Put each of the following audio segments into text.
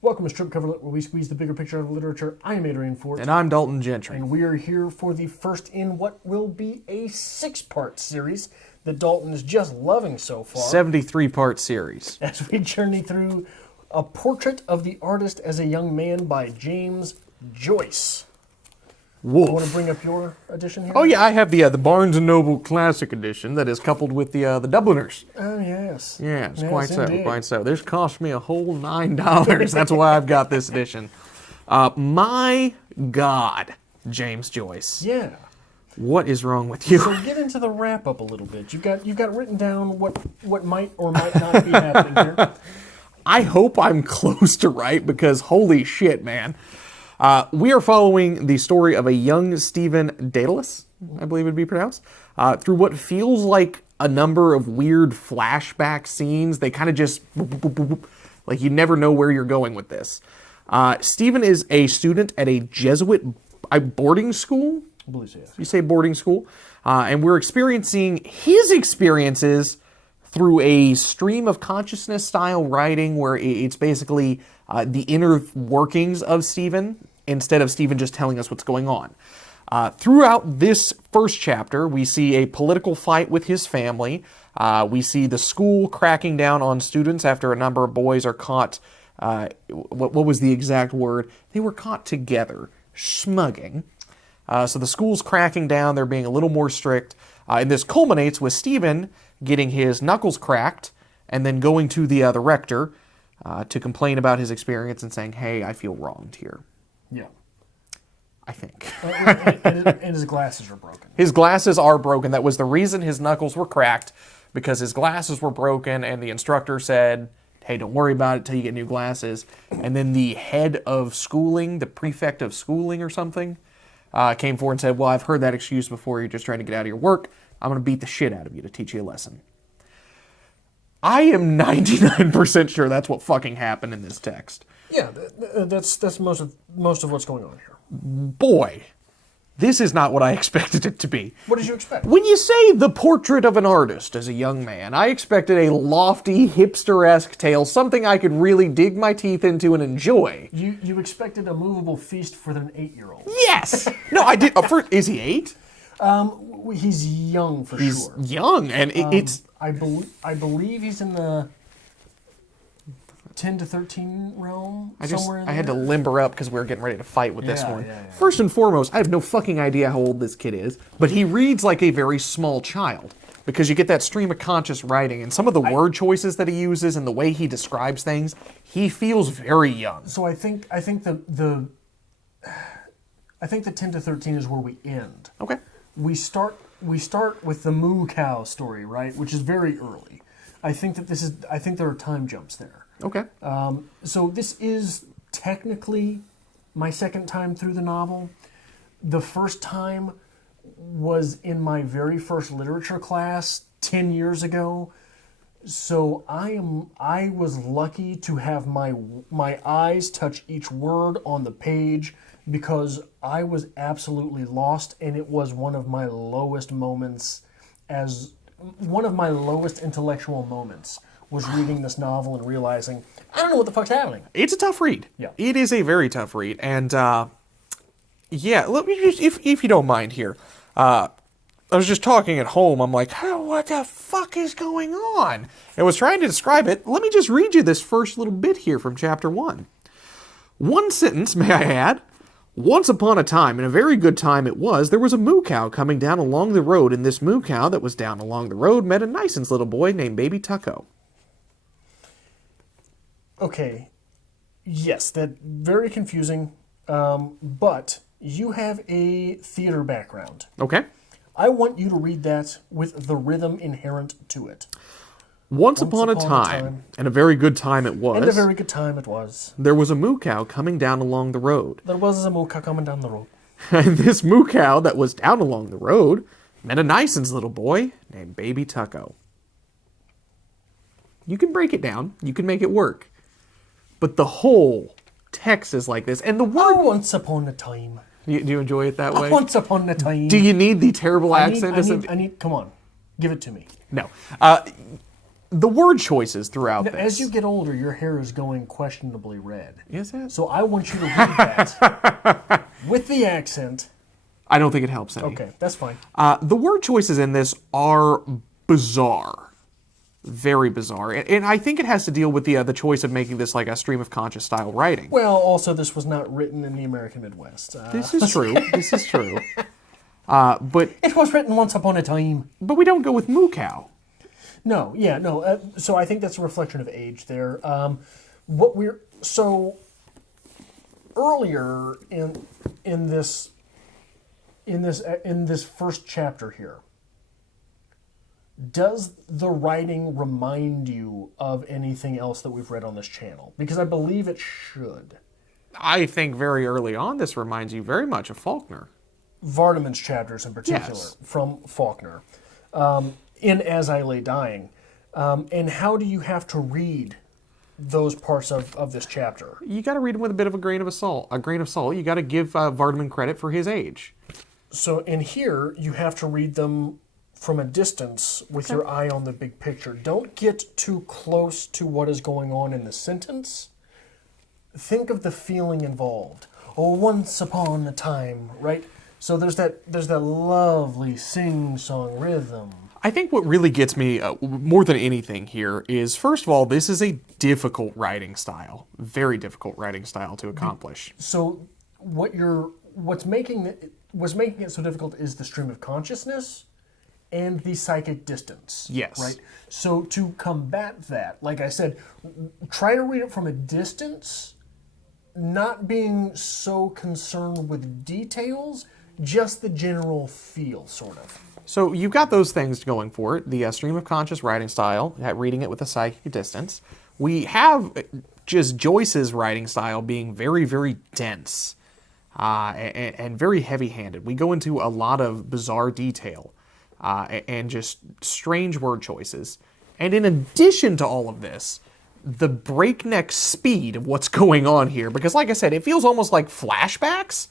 Welcome to Strip Cover Lit, where we squeeze the bigger picture out of literature. I am Adrian Fort. And I'm Dalton Gentry. And we are here for the first in what will be a 6-part series that Dalton is just loving so far. 73-part series. As we journey through A Portrait of the Artist as a Young Man by James Joyce. Wolf. You want to bring up your edition here? Oh yeah, I have the Barnes & Noble Classic Edition that is coupled with the Dubliners. Oh, yes. Yeah, it's yes, quite so, indeed. quite so. This cost me a whole $9. That's why I've got this edition. My God, James Joyce. Yeah. What is wrong with you? So get into the wrap-up a little bit. You've got written down what might or might not be happening here. I hope I'm close to right, because holy shit, man. We are following the story of a young Stephen Daedalus, I believe it would be pronounced, through what feels like a number of weird flashback scenes. They kind of just, like you never know where you're going with this. Stephen is a student at a Jesuit boarding school. I believe so, yes. You say boarding school. And we're experiencing his experiences through a stream of consciousness style writing where it's basically the inner workings of Stephen instead of Stephen just telling us what's going on. Throughout this first chapter, we see a political fight with his family. We see the school cracking down on students after a number of boys are caught, what was the exact word? They were caught together, schmugging. So the school's cracking down, they're being a little more strict. And this culminates with Stephen getting his knuckles cracked and then going to the rector to complain about his experience and saying, hey, I feel wronged here. Yeah. I think. And his glasses are broken. His glasses are broken. That was the reason his knuckles were cracked, because his glasses were broken, and the instructor said, hey, don't worry about it till you get new glasses. And then the head of schooling, the prefect of schooling or something, came forward and said, well, I've heard that excuse before. You're just trying to get out of your work. I'm going to beat the shit out of you to teach you a lesson. I am 99% sure that's what fucking happened in this text. Yeah, that's most of what's going on here. Boy, this is not what I expected it to be. What did you expect? When you say The Portrait of an Artist as a Young Man, I expected a lofty, hipster-esque tale, something I could really dig my teeth into and enjoy. You expected a movable feast for an 8-year-old. Yes! No, I did. Is he 8? He's young for He's sure. young, and it's... I believe he's in the 10 to 13 realm, somewhere in there. I had to limber up because we were getting ready to fight with this one. Yeah. First and foremost, I have no fucking idea how old this kid is, but he reads like a very small child, because you get that stream of conscious writing, and some of the word choices that he uses and the way he describes things, he feels very young. So I think the 10 to 13 is where we end. Okay. We start with the moo cow story, right, which is very early. I think there are time jumps there. Okay. So this is technically my second time through the novel. The first time was in my very first literature class 10 years ago. So I was lucky to have my eyes touch each word on the page, because I was absolutely lost, and it was one of my lowest intellectual moments was reading this novel and realizing, I don't know what the fuck's happening. It's a tough read. Yeah. It is a very tough read. And, yeah, let me just, if you don't mind here, I was just talking at home. I'm like, oh, what the fuck is going on? I was trying to describe it. Let me just read you this first little bit here from chapter 1. One sentence, may I add. Once upon a time, and a very good time it was, there was a moo cow coming down along the road, and this moo cow that was down along the road met a nicens little boy named Baby Tucko. Okay, yes, that very confusing, but you have a theater background. Okay. I want you to read that with the rhythm inherent to it. Once upon a time, and a very good time it was. And a very good time it was. There was a moo cow coming down along the road. There was a moo cow coming down the road. And this moo cow that was down along the road met a nicens little boy named Baby Tucko. You can break it down. You can make it work. But the whole text is like this. And the word... Oh, once upon a time. Do you enjoy it that way? Once upon a time. Do you need the terrible accent? I need, come on. Give it to me. No. the word choices throughout this. As you get older, your hair is going questionably red. Is it? So I want you to read that with the accent. I don't think it helps any. Okay, that's fine. The word choices in this are bizarre. Very bizarre. And I think it has to deal with the choice of making this like a stream of conscious style writing. Well, also, this was not written in the American Midwest. This is true. This is true. But It was written once upon a time. we don't go with moo cow. No. So I think that's a reflection of age there. Earlier in this first chapter here, does the writing remind you of anything else that we've read on this channel? Because I believe it should. I think very early on this reminds you very much of Faulkner. Vardamen's chapters in particular, Yes. from Faulkner, in As I Lay Dying. And how do you have to read those parts of this chapter? You got to read them with a bit of a grain of salt. You got to give Vardaman credit for his age. So in here, you have to read them from a distance with your eye on the big picture. Don't get too close to what is going on in the sentence. Think of the feeling involved. Oh, once upon a time, right? So there's that lovely sing-song rhythm. I think what really gets me more than anything here is, first of all, this is a difficult writing style. Very difficult writing style to accomplish. So what's making it so difficult is the stream of consciousness and the psychic distance. Yes. Right? So to combat that, like I said, try to read it from a distance, not being so concerned with details, just the general feel, sort of. So you've got those things going for it. The stream of conscious writing style, reading it with a psychic distance. We have just Joyce's writing style being very, very dense and very heavy-handed. We go into a lot of bizarre detail and just strange word choices. And in addition to all of this, the breakneck speed of what's going on here, because like I said, it feels almost like flashbacks.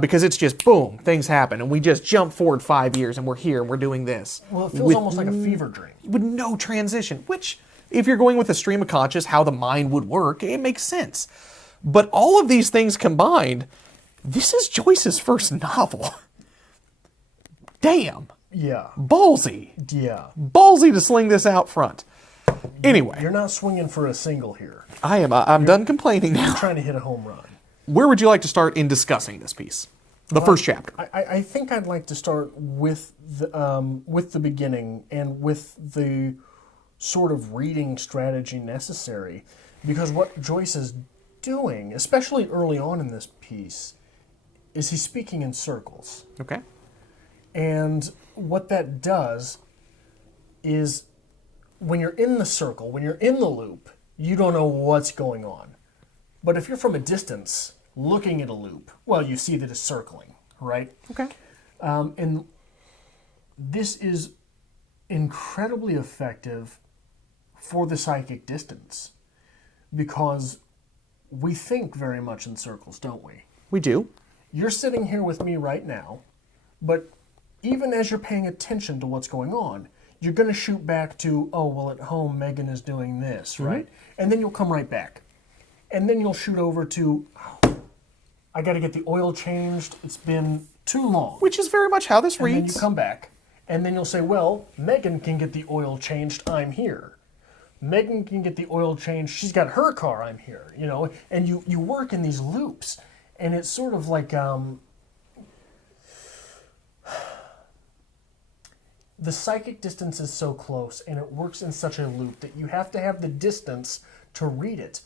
Because it's just, boom, things happen, and we just jump forward 5 years, and we're here, and we're doing this. Well, it feels almost like a fever dream. With no transition, which, if you're going with a stream of conscious, how the mind would work, it makes sense. But all of these things combined, this is Joyce's first novel. Damn. Yeah. Ballsy. Yeah. Ballsy to sling this out front. Anyway. You're not swinging for a single here. I'm done complaining now. You're trying to hit a home run. Where would you like to start in discussing this piece? The first chapter. I think I'd like to start with the beginning and with the sort of reading strategy necessary, because what Joyce is doing, especially early on in this piece, is he's speaking in circles. Okay. And what that does is, when you're in the circle, when you're in the loop, you don't know what's going on. But if you're from a distance looking at a loop, well, you see that it's circling, right? Okay. And this is incredibly effective for the psychic distance, because we think very much in circles, don't we? We do. You're sitting here with me right now, but even as you're paying attention to what's going on, you're going to shoot back to, oh, well, at home, Megan is doing this, right? And then you'll come right back. And then you'll shoot over to, oh, I got to get the oil changed. It's been too long. Which is very much how this And then reads. you come back, and then you'll say, well, Megan can get the oil changed, I'm here. Megan can get the oil changed, she's got her car, I'm here. You know, and you work in these loops, and it's sort of like the psychic distance is so close, and it works in such a loop that you have to have the distance to read it,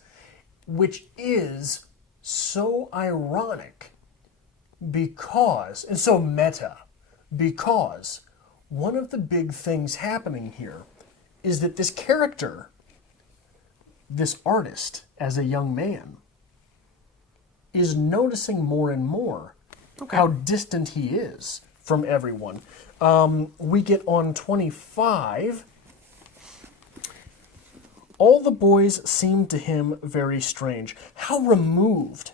which is so ironic because, and so meta, because one of the big things happening here is that this character, this artist as a young man, is noticing more and more how distant he is from everyone. We get on 25. All the boys seemed to him very strange. How removed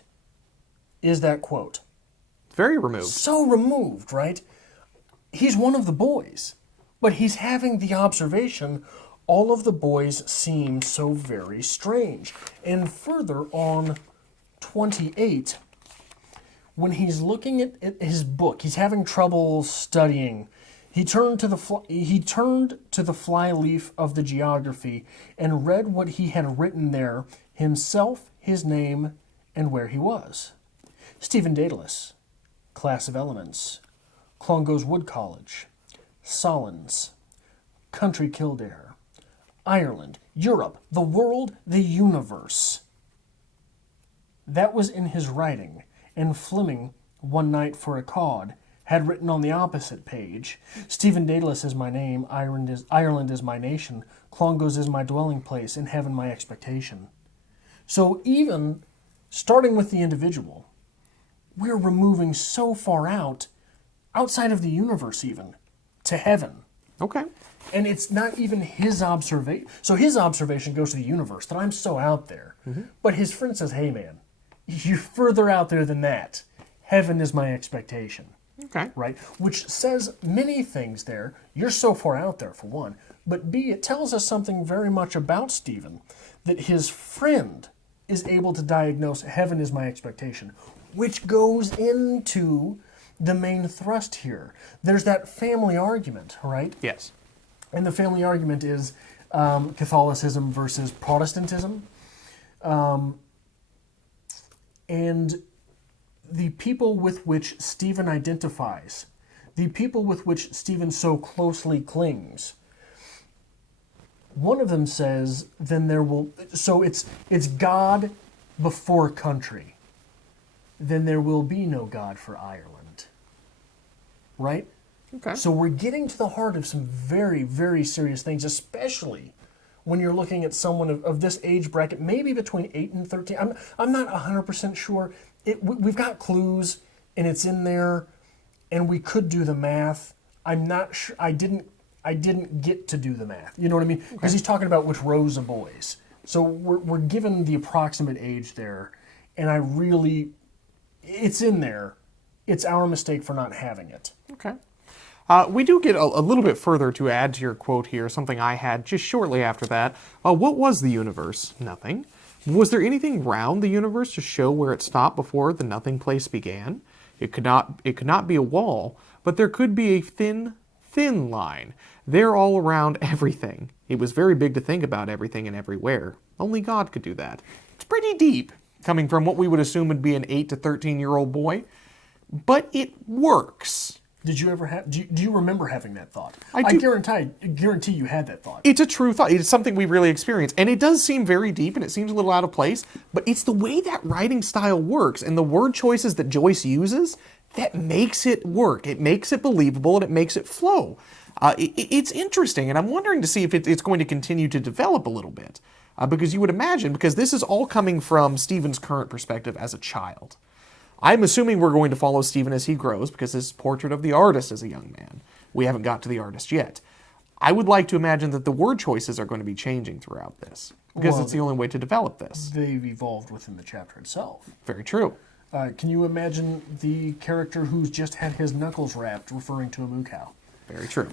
is that quote? Very removed. So removed, right? He's one of the boys, but he's having the observation, all of the boys seem so very strange. And further on 28, when he's looking at his book, he's having trouble studying. He turned to the fly leaf of the geography and read what he had written there, himself, his name, and where he was. Stephen Daedalus, Class of Elements, Clongowes Wood College, Solons, Country Kildare, Ireland, Europe, the world, the universe. That was in his writing, and Fleming, one night for a cod, had written on the opposite page, Stephen Daedalus is my name, Ireland is my nation, Clongowes is my dwelling place, and heaven my expectation. So even starting with the individual, we're removing so far outside of the universe even, to heaven. Okay. And it's not even his observation. So his observation goes to the universe, that I'm so out there. Mm-hmm. But his friend says, hey man, you're further out there than that. Heaven is my expectation. Okay. Right? Which says many things there. You're so far out there, for one. But B, it tells us something very much about Stephen, that his friend is able to diagnose heaven is my expectation, which goes into the main thrust here. There's that family argument, right? Yes. And the family argument is Catholicism versus Protestantism. And the people with which Stephen identifies, the people with which Stephen so closely clings, one of them says, then there will, so it's God before country. Then there will be no God for Ireland. Right? Okay. So we're getting to the heart of some very, very serious things, especially when you're looking at someone of this age bracket, maybe between 8 and 13. I'm not 100% sure. We've got clues, and it's in there, and we could do the math. I'm not sure. I didn't get to do the math. You know what I mean? Because he's talking about which rows of boys. So we're given the approximate age there, and it's in there. It's our mistake for not having it. Okay. We do get a little bit further to add to your quote here, something I had just shortly after that. What was the universe? Nothing. Was there anything round the universe to show where it stopped before the nothing place began? It could not be a wall, but there could be a thin line. There all around everything. It was very big to think about everything and everywhere. Only God could do that. It's pretty deep, coming from what we would assume would be an 8 to 13-year-old boy. But it works. Did you ever have? Do you remember having that thought? I do. Guarantee you had that thought. It's a true thought. It's something we really experience, and it does seem very deep, and it seems a little out of place. But it's the way that writing style works, and the word choices that Joyce uses that makes it work. It makes it believable, and it makes it flow. It's interesting, and I'm wondering to see if it's going to continue to develop a little bit, because you would imagine, because this is all coming from Stephen's current perspective as a child. I'm assuming we're going to follow Stephen as he grows, because his portrait of the artist is a young man. We haven't got to the artist yet. I would like to imagine that the word choices are going to be changing throughout this, because it's the only way to develop this. They've evolved within the chapter itself. Very true. Can you imagine the character who's just had his knuckles wrapped referring to a moo cow? Very true.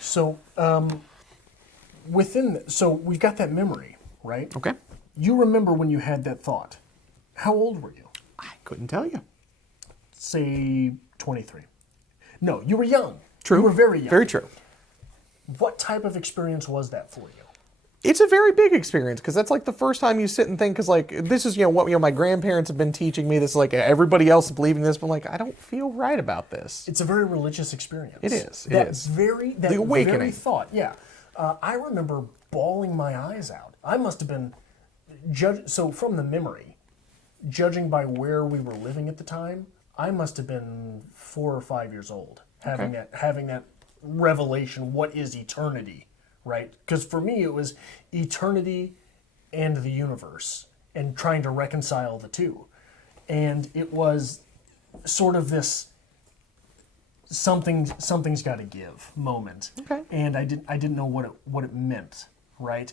So, so we've got that memory, right? Okay. You remember when you had that thought. How old were you? I couldn't tell you. Say 23. No, you were young. True. You were very young. Very true. What type of experience was that for you? It's a very big experience, because that's like the first time you sit and think, because like this is what my grandparents have been teaching me. This is like everybody else is believing this, but like I don't feel right about this. It's a very religious experience. It is. The awakening. Very thought. Yeah, I remember bawling my eyes out. I must have been so from the memory, judging by where we were living at the time, I must have been 4 or 5 years old, having that revelation. What is eternity? Right? Because for me, it was eternity and the universe, and trying to reconcile the two. And it was sort of this something's got to give moment. Okay. And I didn't know what it meant, right?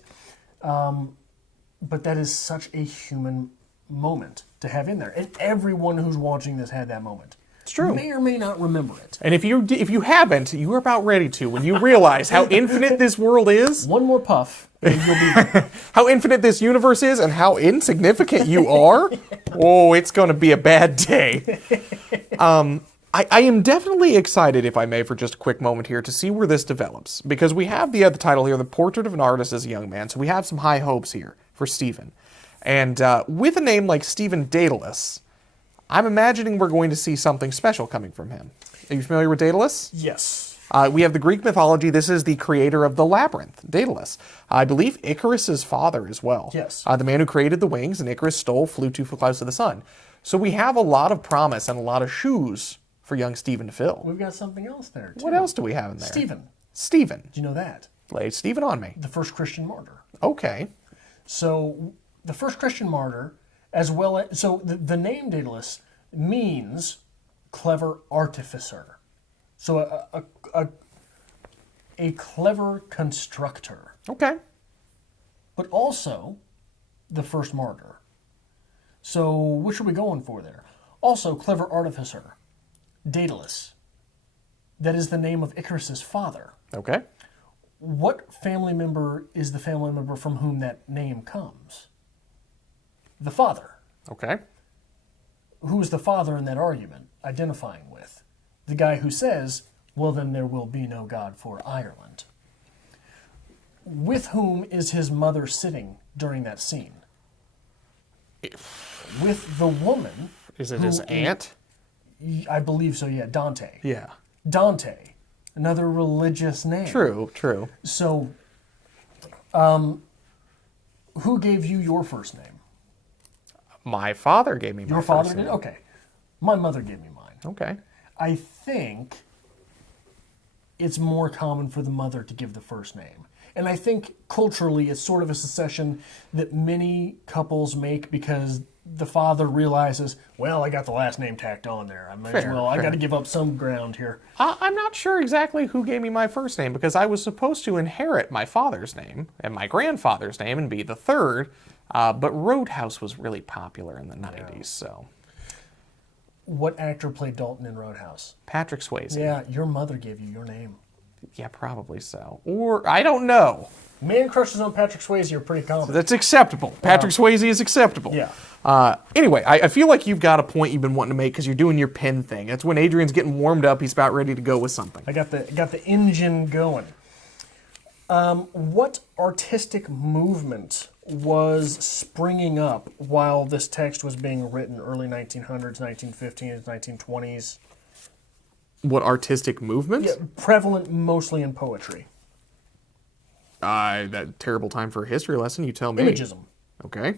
But that is such a human moment to have in there, and everyone who's watching this had that moment. It's true. may or may not remember it. And if you haven't, you are about ready to when you realize how infinite this world is. One more puff, and you'll be there. How infinite this universe is and how insignificant you are. Oh, it's going to be a bad day. I am definitely excited, if I may, for just a quick moment here, to see where this develops. Because we have the other title here, The Portrait of an Artist as a Young Man, so we have some high hopes here for Stephen. And with a name like Stephen Daedalus, I'm imagining we're going to see something special coming from him. Are you familiar with Daedalus? Yes. We have the Greek mythology. This is the creator of the labyrinth, Daedalus. I believe Icarus's father as well. Yes. The man who created the wings, and Icarus flew too close to the sun. So we have a lot of promise and a lot of shoes for young Stephen to fill. We've got something else there, too. What else do we have in there? Stephen. Do you know that? Lay Stephen on me. The first Christian martyr. Okay. So the first Christian martyr, as well as... So the name Daedalus means clever artificer. So a clever constructor. Okay. But also the first martyr. So which are we going for there? Also, clever artificer. Daedalus. That is the name of Icarus's father. Okay. What family member is the family member from whom that name comes? The father. Okay. Who is the father in that argument identifying with? The guy who says, well, then there will be no God for Ireland. With whom is his mother sitting during that scene? With the woman. Is it his aunt? I believe so, yeah. Dante. Yeah. Dante. Another religious name. True. So, who gave you your first name? My father gave me my Your first father name. did? Okay. My mother gave me mine. Okay. I think it's more common for the mother to give the first name. And I think culturally it's sort of a succession that many couples make because the father realizes, well, I got the last name tacked on there. I might as well. I got to give up some ground here. I'm not sure exactly who gave me my first name because I was supposed to inherit my father's name and my grandfather's name and be the third, but Roadhouse was really popular in the 90s, so... What actor played Dalton in Roadhouse? Patrick Swayze. Yeah, your mother gave you your name. Yeah, probably so. Or, I don't know. Man crushes on Patrick Swayze are pretty common. That's acceptable. Patrick Swayze is acceptable. Yeah. Anyway, I feel like you've got a point you've been wanting to make because you're doing your pen thing. That's when Adrian's getting warmed up. He's about ready to go with something. I got the engine going. What artistic movement was springing up while this text was being written, early 1900s, 1915s, 1920s? What artistic movement? Yeah, prevalent mostly in poetry. That terrible time for a history lesson, you tell me. Imagism. Okay.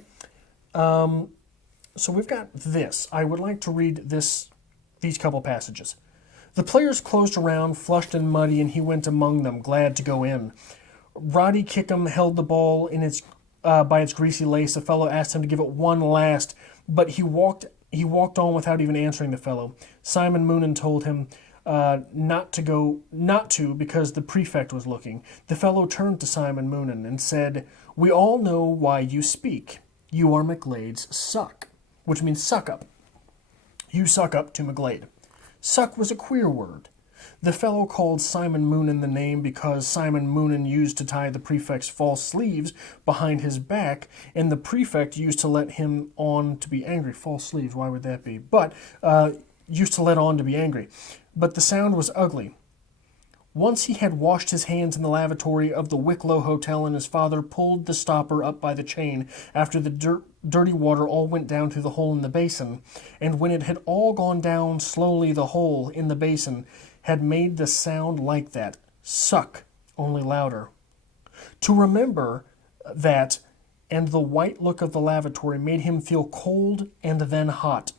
So we've got this. I would like to read these couple passages. The players closed around, flushed and muddy, and he went among them, glad to go in. Roddy Kickham held the ball in its by its greasy lace. The fellow asked him to give it one last, but he walked on without even answering the fellow. Simon Moonan told him not to because the prefect was looking. The fellow turned to Simon Moonan and said, "We all know why you speak. You are McGlade's suck," which means suck up. You suck up to McGlade. Suck was a queer word. The fellow called Simon Moonan the name because Simon Moonan used to tie the prefect's false sleeves behind his back, and the prefect used to let him on to be angry. False sleeves, why would that be? But used to let on to be angry. But the sound was ugly. Once he had washed his hands in the lavatory of the Wicklow Hotel, and his father pulled the stopper up by the chain after the dirty water all went down through the hole in the basin, and when it had all gone down slowly, the hole in the basin had made the sound like that, suck, only louder. To remember that, and the white look of the lavatory made him feel cold and then hot.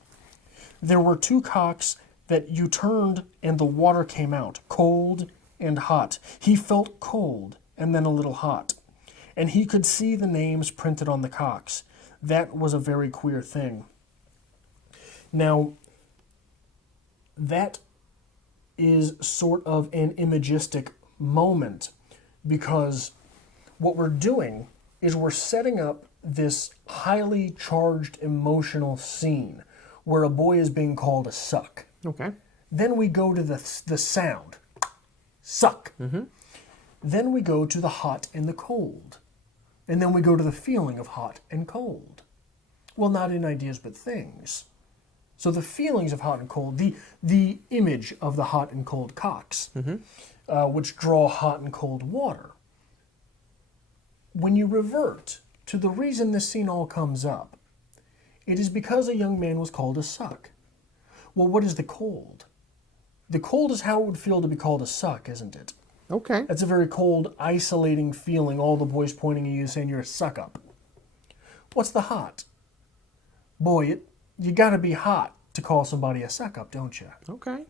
There were two cocks that you turned and the water came out, cold and hot. He felt cold and then a little hot. And he could see the names printed on the cocks. That was a very queer thing. Now, that is sort of an imagistic moment because what we're doing is we're setting up this highly charged emotional scene where a boy is being called a suck. Okay. Then we go to the sound. Suck. Then we go to the hot and the cold. And then we go to the feeling of hot and cold. Well, not in ideas, but things. So the feelings of hot and cold, the image of the hot and cold cocks, which draw hot and cold water. When you revert to the reason this scene all comes up, it is because a young man was called a suck. Well, what is the cold? The cold is how it would feel to be called a suck, isn't it? Okay. That's a very cold, isolating feeling, all the boys pointing at you saying you're a suck-up. What's the hot? Boy, you gotta be hot to call somebody a suck-up, don't you? Okay.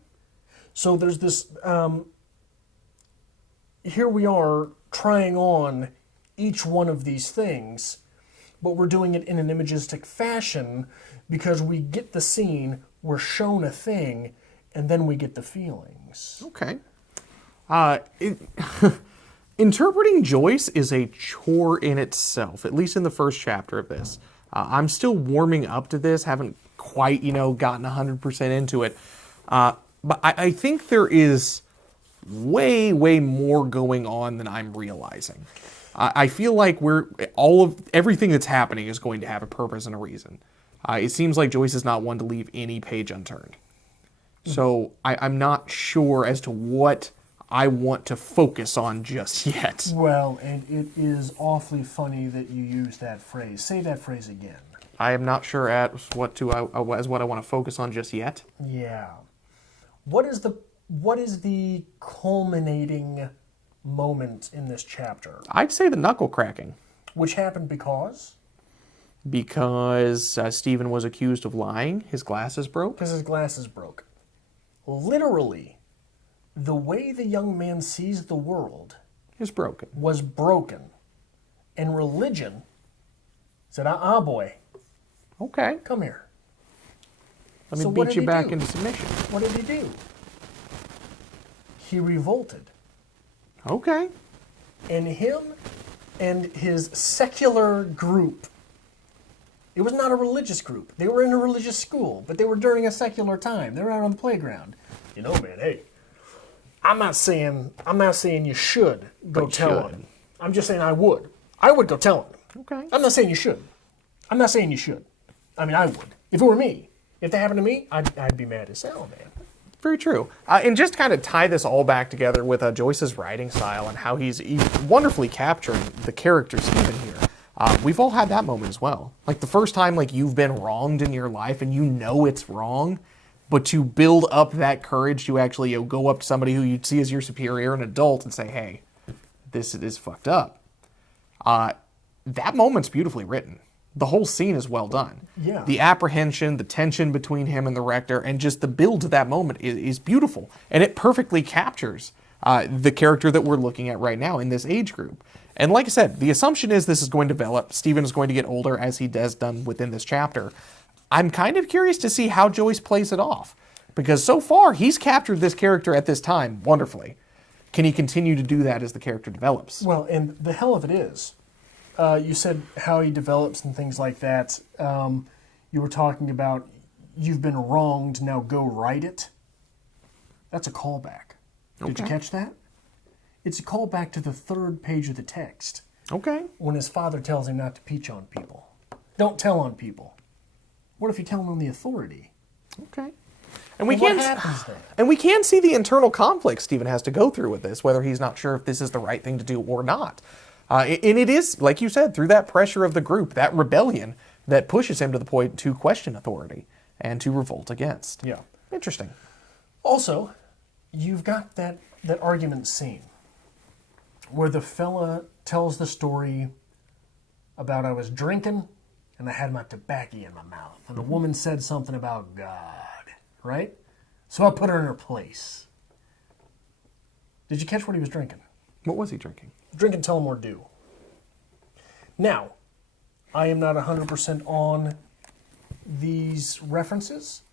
So there's this, here we are trying on each one of these things, but we're doing it in an imagistic fashion because we get the scene, we're shown a thing, and then we get the feelings. Okay. Interpreting Joyce is a chore in itself, at least in the first chapter of this. I'm still warming up to this, haven't quite, gotten 100% into it. But I think there is way, way more going on than I'm realizing. I feel like everything that's happening is going to have a purpose and a reason. It seems like Joyce is not one to leave any page unturned. So I'm not sure as to what I want to focus on just yet. Well, and it is awfully funny that you use that phrase. Say that phrase again. I am not sure as what I want to focus on just yet. Yeah. What is the culminating moment in this chapter? I'd say the knuckle cracking. Which happened because? Because Stephen was accused of lying. His glasses broke. Because his glasses broke. Literally, the way the young man sees the world Is broken. was broken. And religion said, boy, Okay. come here. Let me So what beat did you he back do? into submission. What did he do? He revolted. Okay. And him and his secular group, it was not a religious group. They were in a religious school, but they were during a secular time. They were out on the playground. Man, hey, I'm not saying you should go But tell should. him. I'm just saying I would. I would go tell him. Okay. I'm not saying you should. I'm not saying you should. I mean, I would. If it were me, if that happened to me, I'd be mad as hell, man. Very true. And just kind of tie this all back together with Joyce's writing style and how he's wonderfully capturing the character Stephen here. We've all had that moment as well. Like the first time you've been wronged in your life and you know it's wrong, but to build up that courage to actually go up to somebody who you'd see as your superior, an adult, and say, hey, this is fucked up. That moment's beautifully written. The whole scene is well done. Yeah. The apprehension, the tension between him and the rector, and just the build to that moment is beautiful. And it perfectly captures the character that we're looking at right now in this age group. And like I said, the assumption is this is going to develop. Stephen is going to get older as he has done within this chapter. I'm kind of curious to see how Joyce plays it off. Because so far, he's captured this character at this time wonderfully. Can he continue to do that as the character develops? Well, and the hell of it is, you said how he develops and things like that. You were talking about you've been wronged, now go right it. That's a callback. Did you Okay. catch that? It's a callback to the third page of the text Okay. when his father tells him not to peach on people. Don't tell on people. What if you tell on the authority? Okay. And we Well, can what happens then? And we can see the internal conflict Stephen has to go through with this, whether he's not sure if this is the right thing to do or not. And it is, like you said, through that pressure of the group, that rebellion, that pushes him to the point to question authority and to revolt against. Yeah. Interesting. Also, you've got that argument scene where the fella tells the story about I was drinking and I had my tobacco in my mouth. And the woman said something about God, right? So I put her in her place. Did you catch what he was drinking? What was he drinking? Drinking Tullamore Dew. Now, I am not 100% on these references,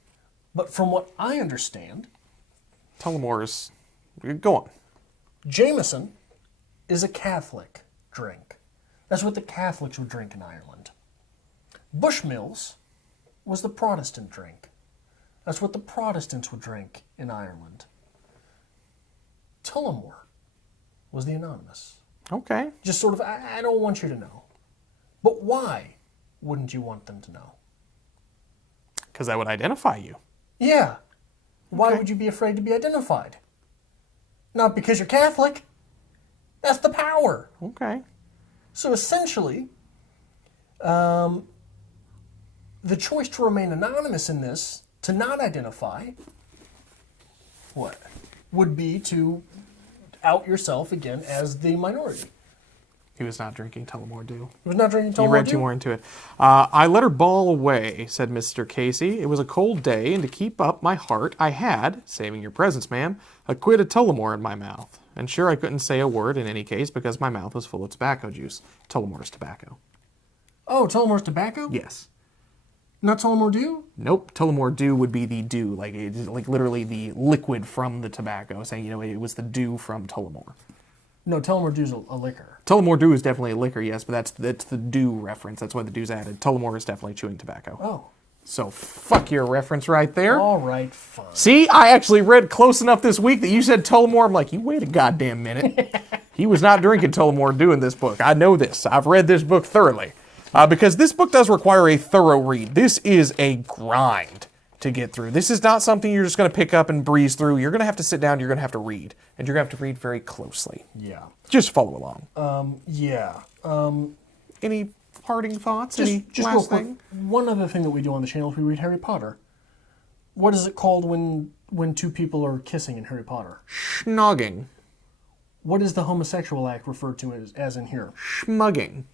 but from what I understand, Tullamore is... Go on. Jameson is a Catholic drink. That's what the Catholics would drink in Ireland. Bushmills was the Protestant drink. That's what the Protestants would drink in Ireland. Tullamore was the anonymous. Okay. Just sort of, I don't want you to know. But why wouldn't you want them to know? Because that would identify you. Yeah. Why would you be afraid to be identified? Not because you're Catholic. That's the power. Okay. So essentially, the choice to remain anonymous in this, to not identify, what? Would be to out yourself again as the minority. He was not drinking Tullamore Dew. He was not drinking Tullamore Dew? You read too more into it. I let her bawl away, said Mr. Casey. It was a cold day, and to keep up my heart, I had, saving your presence, ma'am, a quid of Tullamore in my mouth. And sure, I couldn't say a word in any case because my mouth was full of tobacco juice. Tullamore's tobacco. Oh, Tullamore's tobacco? Yes. Not Tullamore Dew? Nope. Tullamore Dew would be the dew, like literally the liquid from the tobacco, saying, it was the dew from Tullamore. No, Tullamore Dew's a liquor. Tullamore Dew is definitely a liquor, yes, but that's the dew reference. That's why the dew's added. Tullamore is definitely chewing tobacco. Oh. So fuck your reference right there. All right, fine. See, I actually read close enough this week that you said Tullamore. I'm like, you wait a goddamn minute. He was not drinking Tullamore Dew in this book. I know this. I've read this book thoroughly. Because this book does require a thorough read. This is a grind to get through. This is not something you're just going to pick up and breeze through. You're going to have to sit down. You're going to have to read. And you're going to have to read very closely. Yeah. Just follow along. Yeah. Any parting thoughts? Just Any real last quick, thing? one other thing that we do on the channel is we read Harry Potter. What is it called when two people are kissing in Harry Potter? Schnogging. What is the homosexual act referred to as in here? Schmugging.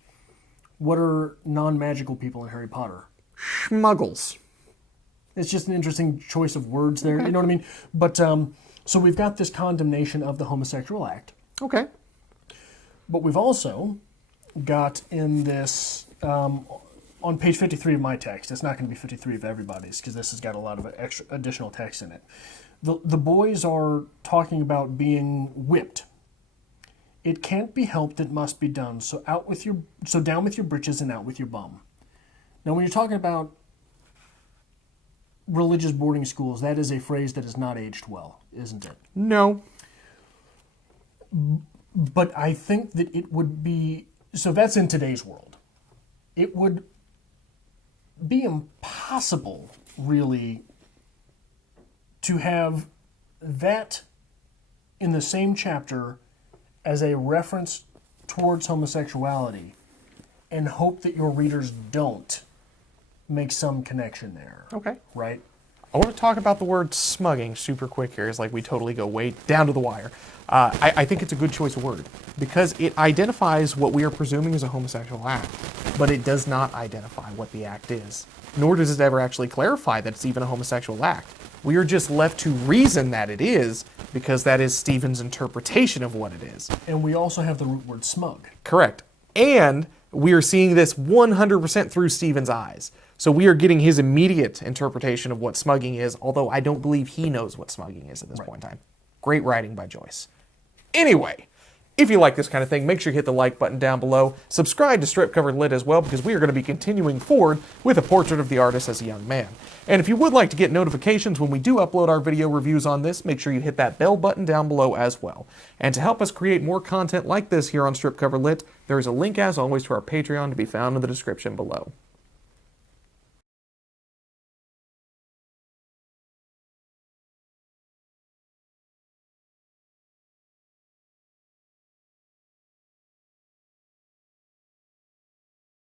What are non-magical people in Harry Potter? Schmuggles. It's just an interesting choice of words there. Okay. You know what I mean? But so we've got this condemnation of the homosexual act. Okay. But we've also got in this, on page 53 of my text, it's not going to be 53 of everybody's because this has got a lot of extra additional text in it. The boys are talking about being whipped. It can't be helped, it must be done. So down with your britches and out with your bum. Now, when you're talking about religious boarding schools, that is a phrase that has not aged well, isn't it? No. But I think that it would be, so that's in today's world. It would be impossible, really, to have that in the same chapter as a reference towards homosexuality and hope that your readers don't make some connection there. Okay. Right? I want to talk about the word smugging super quick here. It's like we totally go way down to the wire. I think it's a good choice of word because it identifies what we are presuming is a homosexual act, but it does not identify what the act is, nor does it ever actually clarify that it's even a homosexual act. We are just left to reason that it is because that is Stephen's interpretation of what it is. And we also have the root word smug. Correct. And we are seeing this 100% through Stephen's eyes. So we are getting his immediate interpretation of what smugging is, although I don't believe he knows what smugging is at this point in time. Great writing by Joyce. Anyway, if you like this kind of thing, make sure you hit the like button down below. Subscribe to Strip Covered Lit as well, because we are going to be continuing forward with a portrait of the artist as a young man. And if you would like to get notifications when we do upload our video reviews on this, make sure you hit that bell button down below as well. And to help us create more content like this here on Strip Covered Lit, there is a link as always to our Patreon to be found in the description below.